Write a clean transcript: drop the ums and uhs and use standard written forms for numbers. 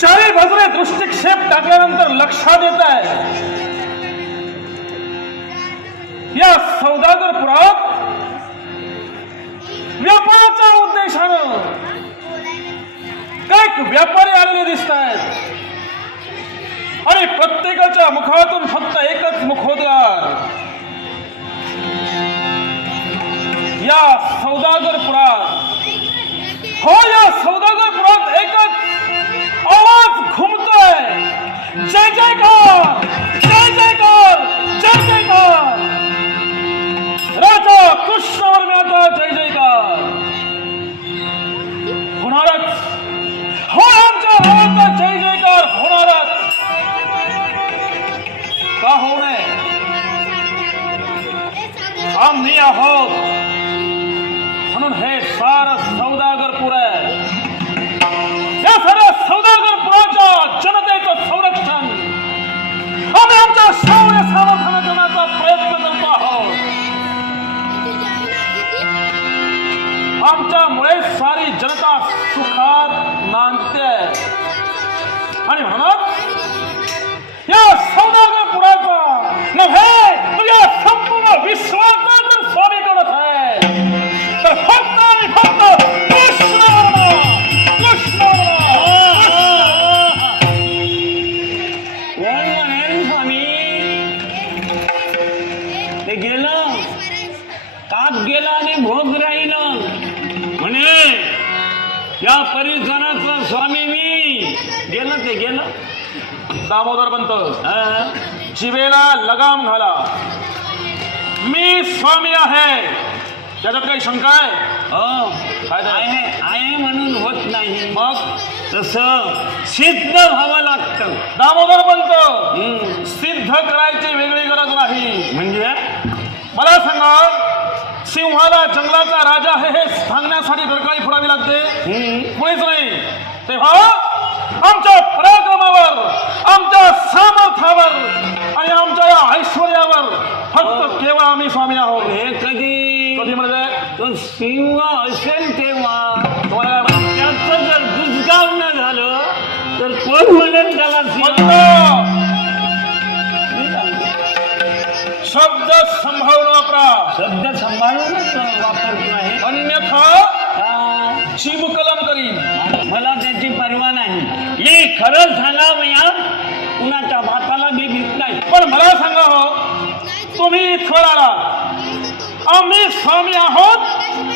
चारी बाजूने दृष्टिक्षेप टाकल्यानंतर लक्षात येत आहे या सौदागरपुरात व्यापाराच्या उद्देशानं काही व्यापारी आलेले दिसत आहेत आणि प्रत्येकाच्या मुखातून फक्त एकच मुखोद्गार, या सौदागरपुरात, हो या सौदागरपुरात एकच आवाज घुमतोय, जय जयकार, जय जयकार, जय जयकार, राजा कृष्णवर्माचा जय जयकार होणारच, हो आमच्या राजाचा जय जयकार होणारच, का होऊ नये? आम्ही आहोत म्हणून हे सारं सौदागरपूर आहे. या साऱ्या सौदागरपुराच्या जनतेचं संरक्षण आम्ही आमच्या शौर्य सामर्थ्याने करण्याचा प्रयत्न करतो आहोत. आमच्यामुळे सारी जनता सुखात नांदते आणि म्हणून या सौदागरपुराचा नव्हे तर या संपूर्ण विश्वाचा जर स्वामी करत आहे तर फक्त आणि फक्त कृष्णवर्मा, कोण म्हणेल स्वामी? ते गेलं, काप गेला आणि भोग राहिलं म्हणे या परिसराचा स्वामी मी. गेलं ते गेलं. दामोदर पंत जिवेला लगाम घाला. मी स्वामी आहे त्याच्यात काही शंका आहे? आहे म्हणून होत नाही, मग तसं सिद्ध व्हावं लागतं. दामोदर पंत सिद्ध करायची वेगळी गरज नाही. म्हणजे मला सांगा, सिंहाला जंगलाचा राजा आहे हे सांगण्यासाठी डरकाळी फोडावी लागते? कोणीच नाही. तेव्हा आमच्या पराक्रमावर, आमच्या सामर्थ्यावर आणि आमच्या या ऐश्वर्यावर फक्त केवळ आम्ही स्वामी आहोत. हे कधी कधी म्हणजे तो सिंह असेल तेव्हा. तुम्हाला काय वाटतं? त्याचं जर बुजगाव न झालं तर कोण म्हणेल त्याला सिंह? शब्द सांभाळून वापरा. शब्द सांभाळूनच वापरतो आहे, अन्यथा चिमुकलम करीन. मला त्याची पर्वा नाही. मी खरं सांगावया, कुणाच्या बाताला मी भीत नाही. पण मला सांगा, हो तुम्ही इथवर आलात, आम्ही स्वामी आहोत